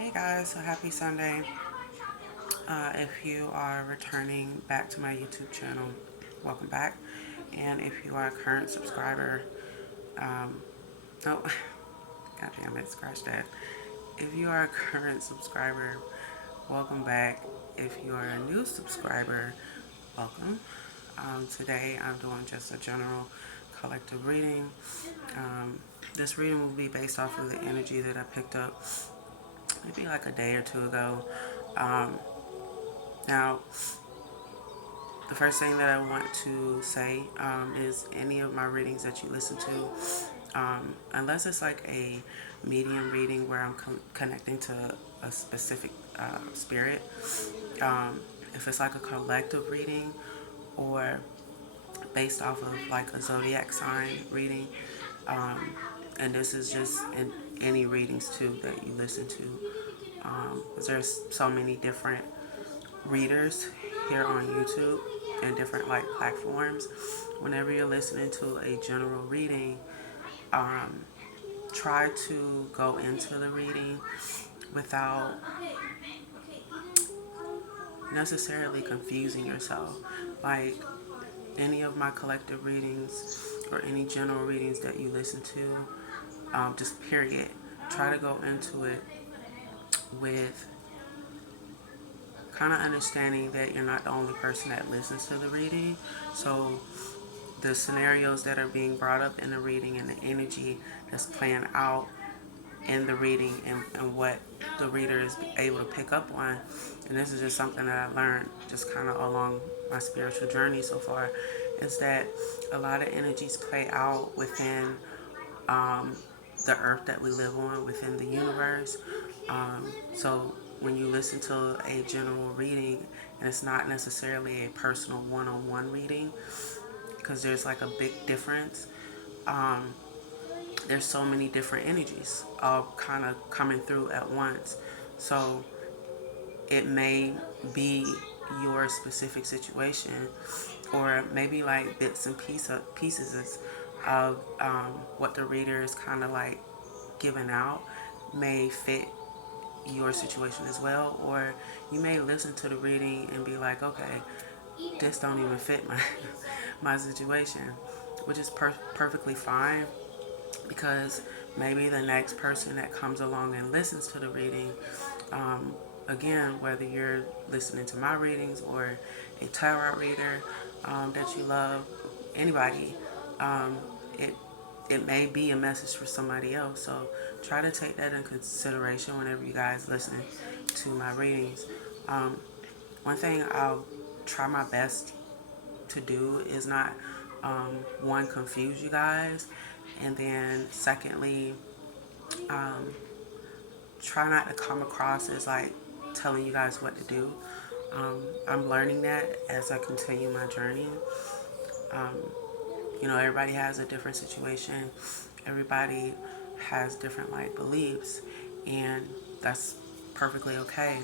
Hey guys, so happy Sunday. If you are returning back to my YouTube channel, welcome back. And if you are a current subscriber, oh, god damn it, scratch that. If you are a current subscriber, welcome back. If you are a new subscriber, welcome. Today I'm doing just a general collective reading. This reading will be based off of the energy that I picked up maybe like a day or two ago. Um, Now, the first thing that I want to say is any of my readings that you listen to, unless it's like a medium reading where I'm connecting to a specific spirit, um, if it's like a collective reading or based off of like a zodiac sign reading, um, and this is just in any readings too that you listen to, because there's so many different readers here on YouTube and different like platforms. Whenever you're listening to a general reading, um, try to go into the reading without necessarily confusing yourself. Like any of my collective readings or any general readings that you listen to, just period. Try to go into it with kind of understanding that you're not the only person that listens to the reading. So the scenarios that are being brought up in the reading and the energy that's playing out in the reading and what the reader is able to pick up on. And this is just something that I learned just kind of along my spiritual journey so far, is that a lot of energies play out within um, the earth that we live on, within the universe. So when you listen to a general reading, and it's not necessarily a personal one-on-one reading, because there's like a big difference. Um, there's so many different energies all kind of coming through at once. So it may be your specific situation, or maybe like bits and pieces of what the reader is kind of like giving out may fit your situation as well. Or you may listen to the reading and be like, okay, this don't even fit my my situation, which is perfectly fine, because maybe the next person that comes along and listens to the reading, um, again, whether you're listening to my readings or a tarot reader that you love, anybody, um, it it may be a message for somebody else. So try to take that in consideration whenever you guys listen to my readings. Um, One thing I'll try my best to do is not, one, confuse you guys, and then secondly, um, try not to come across as like telling you guys what to do. I'm learning that as I continue my journey. Um, Everybody has a different situation. Everybody has different like beliefs, and that's perfectly okay.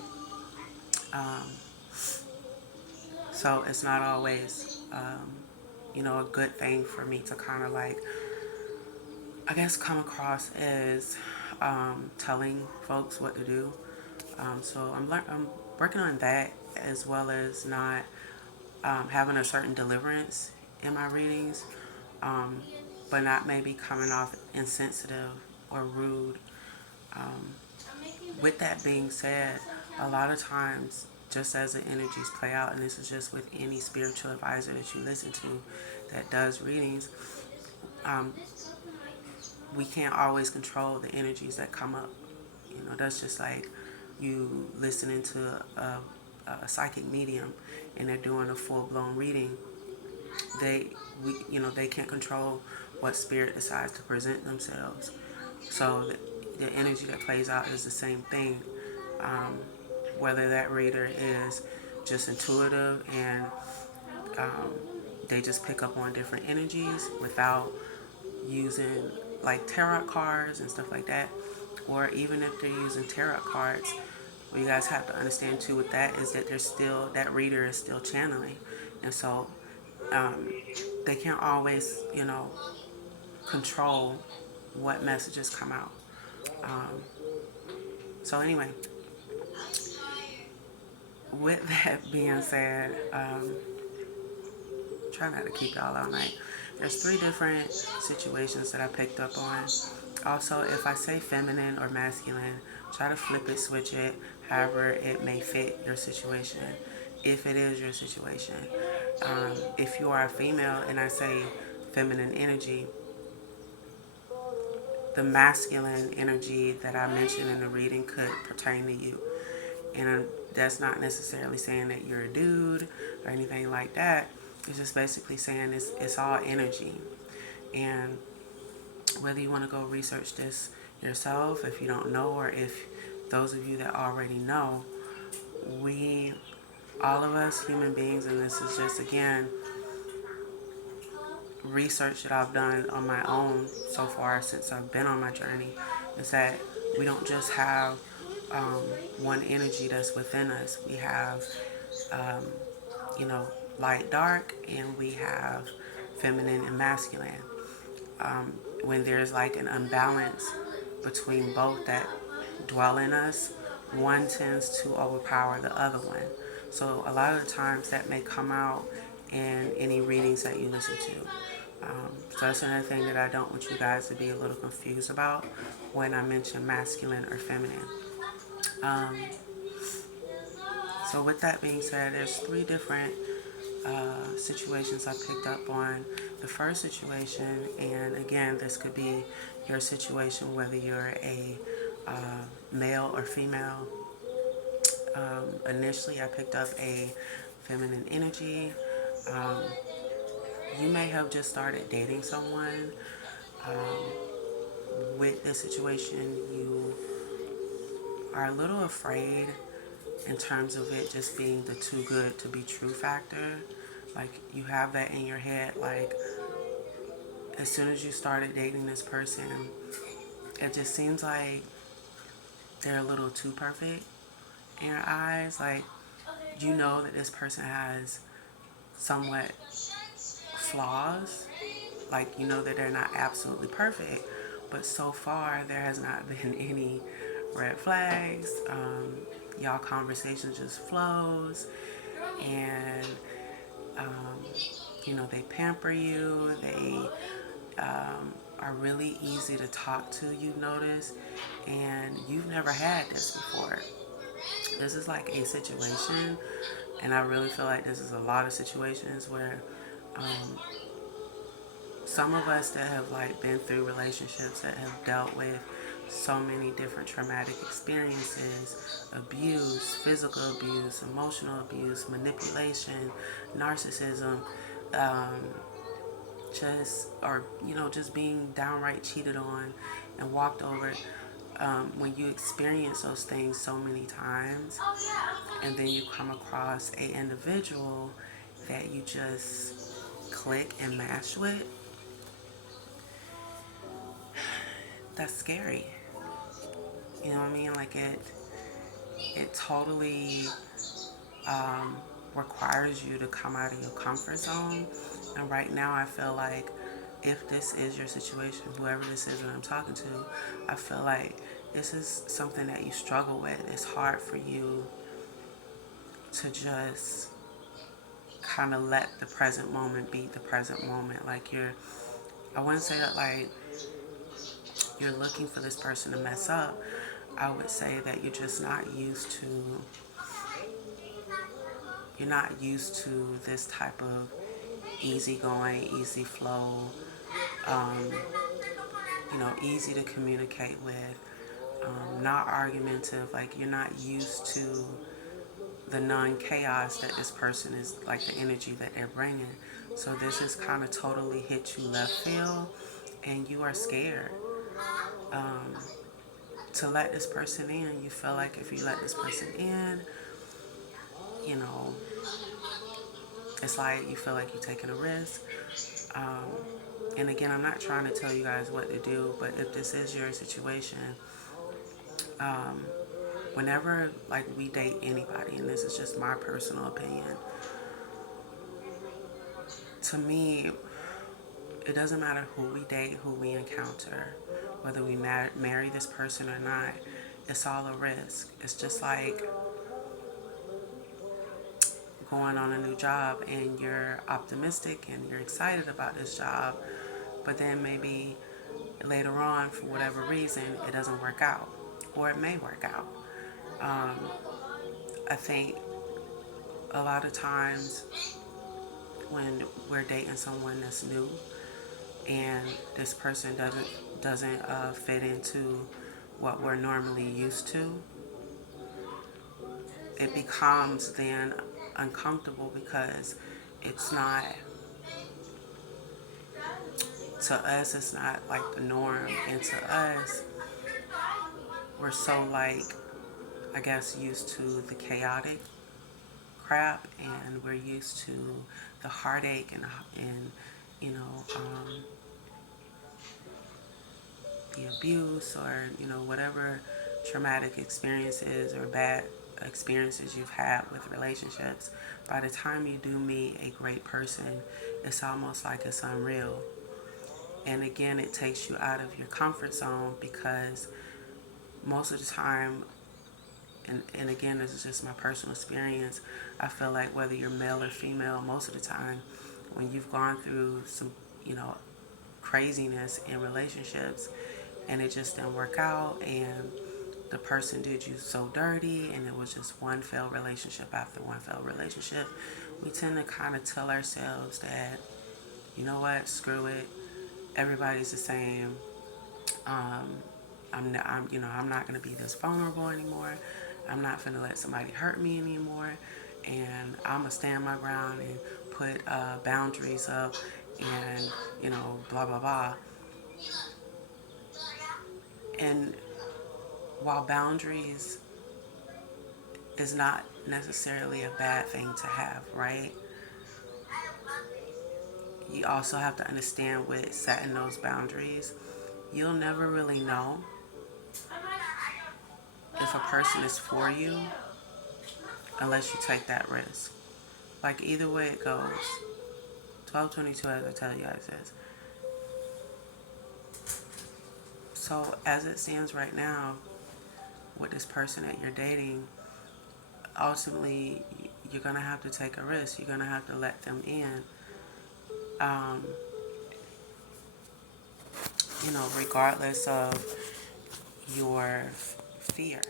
Um, so it's not always, a good thing for me to kind of like, I guess, come across as telling folks what to do. So I'm working on that, as well as not having a certain deliverance in my readings, um, but not maybe coming off insensitive or rude. Um, with that being said, a lot of times, just as the energies play out, and this is just with any spiritual advisor that you listen to that does readings, um, we can't always control the energies that come up. That's just like you listening to a psychic medium and they're doing a full-blown reading. They can't control what spirit decides to present themselves. So the energy that plays out is the same thing. Um, Whether that reader is just intuitive and um, they just pick up on different energies without using like tarot cards and stuff like that, or even if they're using tarot cards, what you guys have to understand too with that is that that reader is still channeling, and so um, they can't always control what messages come out. Um, So anyway, with that being said, try not to keep y'all all night. There's three different situations that I picked up on. Also, if I say feminine or masculine, try to flip it, switch it, however it may fit your situation, if it is your situation. If you are a female and I say feminine energy, the masculine energy that I mentioned in the reading could pertain to you. And that's not necessarily saying that you're a dude or anything like that. It's just basically saying it's all energy. And whether you want to go research this yourself, if you don't know, or if those of you that already know, we, all of us human beings, and this is just, again, research that I've done on my own so far since I've been on my journey, is that we don't just have one energy that's within us. We have, um, light, dark, and we have feminine and masculine. When there's like an imbalance between both that dwell in us, one tends to overpower the other one. So a lot of the times that may come out in any readings that you listen to. So that's another thing that I don't want you guys to be a little confused about when I mention masculine or feminine. Um, so with that being said, there's three different situations I picked up on. The first situation, and again, this could be your situation whether you're a male or female. Initially, I picked up a feminine energy. Um, you may have just started dating someone. With this situation, you are a little afraid in terms of it just being the too good to be true factor. Like, you have that in your head, like, as soon as you started dating this person, it just seems like they're a little too perfect in your eyes. Like, you know that this person has somewhat flaws. Like, you know that they're not absolutely perfect. But so far, there has not been any red flags. Y'all conversation just flows. And, um, they pamper you. They are really easy to talk to, you've noticed. And you've never had this before. This is like a situation, and I really feel like this is a lot of situations where um, some of us that have like been through relationships that have dealt with so many different traumatic experiences, abuse, physical abuse, emotional abuse, manipulation, narcissism, um, just being downright cheated on and walked over. When you experience those things so many times, and then you come across a individual that you just click and match with, that's scary. You know what I mean? Like, it totally um, requires you to come out of your comfort zone. And right now, I feel like if this is your situation, whoever this is that I'm talking to, I feel like this is something that you struggle with. It's hard for you to just kind of let the present moment be the present moment. Like, I wouldn't say that like you're looking for this person to mess up. I would say that you're not used to this type of easygoing, easy flow, um, easy to communicate with, not argumentative. Like, you're not used to the non-chaos that this person is, like the energy that they're bringing. So this is kind of totally hit you left field, and you are scared to let this person in. You feel like if you let this person in, you know, it's like you feel like you're taking a risk. Um, and again, I'm not trying to tell you guys what to do, but if this is your situation, um, whenever like we date anybody, and this is just my personal opinion, to me, it doesn't matter who we date, who we encounter, whether we marry this person or not. it's all a risk. It's just like going on a new job and you're optimistic and you're excited about this job, but then maybe later on, for whatever reason, it doesn't work out, or it may work out. Um, I think a lot of times when we're dating someone that's new and this person doesn't fit into what we're normally used to, it becomes then uncomfortable because it's not, to us it's not like the norm, and to us we're so like, I guess, used to the chaotic crap, and we're used to the heartache and you know the abuse, or whatever traumatic experiences or bad experiences you've had with relationships. By the time you do meet a great person, it's almost like it's unreal. And again, it takes you out of your comfort zone because most of the time, and again, this is just my personal experience, I feel like whether you're male or female, most of the time when you've gone through some, craziness in relationships and it just didn't work out, and the person did you so dirty, and it was just one failed relationship after one failed relationship, we tend to kind of tell ourselves that, you know what, screw it, everybody's the same. Um, I'm not gonna be this vulnerable anymore. I'm not gonna let somebody hurt me anymore, and I'm gonna stand my ground and put boundaries up, and blah blah blah. And while boundaries is not necessarily a bad thing to have, right? You also have to understand with setting those boundaries, you'll never really know if a person is for you unless you take that risk. Like either way it goes, 1222, as I tell you guys, is. So as it stands right now, with this person that you're dating, ultimately you're gonna have to take a risk. You're gonna have to let them in. Um, Regardless of your fear.